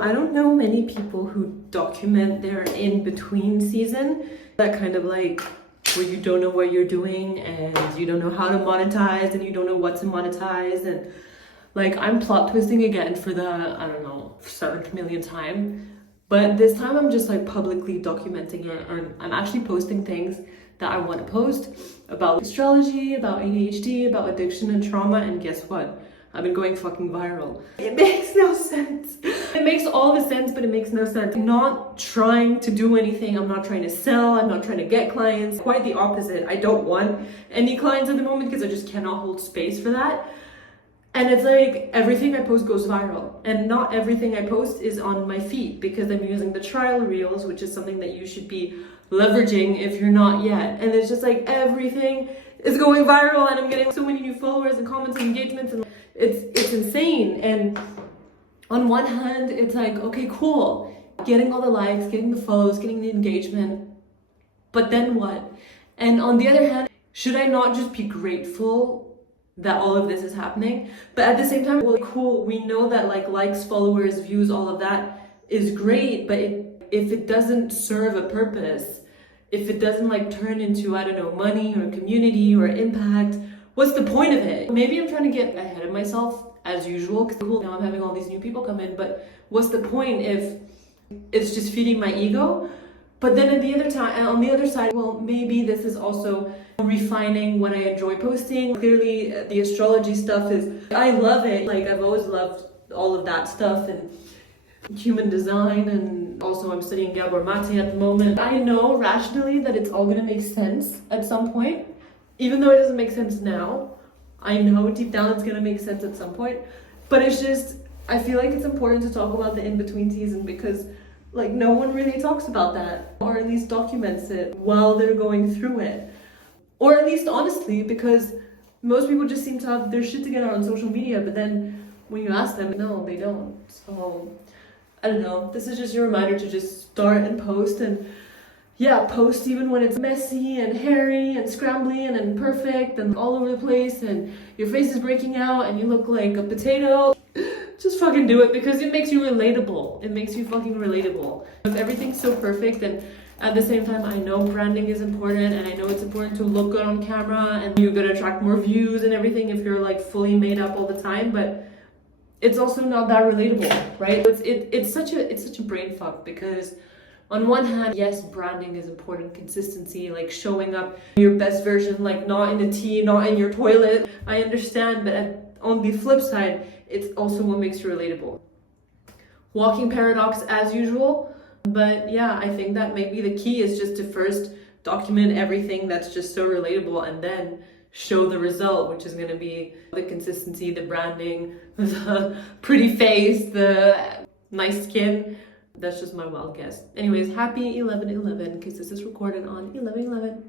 I don't know many people who document their in-between season, that kind of like where you don't know what you're doing and you don't know how to monetize and you don't know what to monetize, and like I'm plot twisting again for the, I don't know, 7th millionth time. But this time I'm just like publicly documenting it, or I'm actually posting things that I want to post about astrology, about ADHD, about addiction and trauma, and guess what? I've been going fucking viral. It makes no sense. It makes all the sense, but it makes no sense. I'm not trying to do anything. I'm not trying to sell. I'm not trying to get clients. Quite the opposite. I don't want any clients at the moment because I just cannot hold space for that. And it's like everything I post goes viral, and not everything I post is on my feed because I'm using the trial reels, which is something that you should be leveraging if you're not yet. And it's just like everything is going viral and I'm getting so many new followers and comments and engagements, and it's insane. And on one hand, it's like, okay, cool, getting all the likes, getting the follows, getting the engagement, but then what? And on the other hand, should I not just be grateful that all of this is happening? But at the same time, well, cool, we know that like likes, followers, views, all of that is great, but if it doesn't serve a purpose, if it doesn't like turn into, I don't know, money or community or impact, what's the point of it? Maybe I'm trying to get ahead of myself as usual, because cool, now I'm having all these new people come in, but what's the point if it's just feeding my ego? But then on the other side, well, maybe this is also refining what I enjoy posting. Clearly, the astrology stuff I love it. Like, I've always loved all of that stuff and human design, and also I'm studying Gabor Mate at the moment. I know rationally that it's all gonna make sense at some point, even though it doesn't make sense now. I know deep down it's gonna make sense at some point, but it's just, I feel like it's important to talk about the in-between season because like no one really talks about that, or at least documents it while they're going through it. Or at least honestly, because most people just seem to have their shit together on social media, but then when you ask them, no, they don't. So I don't know, this is just your reminder to just start and post, and yeah, post even when it's messy and hairy and scrambly and imperfect and all over the place and your face is breaking out and you look like a potato. Just fucking do it because it makes you relatable. It makes you fucking relatable. If everything's so perfect, and at the same time, I know branding is important and I know it's important to look good on camera and you're gonna attract more views and everything if you're like fully made up all the time, but it's also not that relatable, right? It's such a brain fuck because on one hand, yes, branding is important, consistency, like showing up your best version, like not in a tee, not in your toilet. I understand, but on the flip side, it's also what makes you relatable. Walking paradox as usual, but yeah, I think that maybe the key is just to first document everything that's just so relatable and then show the result, which is going to be the consistency, the branding, the pretty face, the nice skin. That's just my wild guess. Anyways, happy 11/11 because this is recorded on 11/11.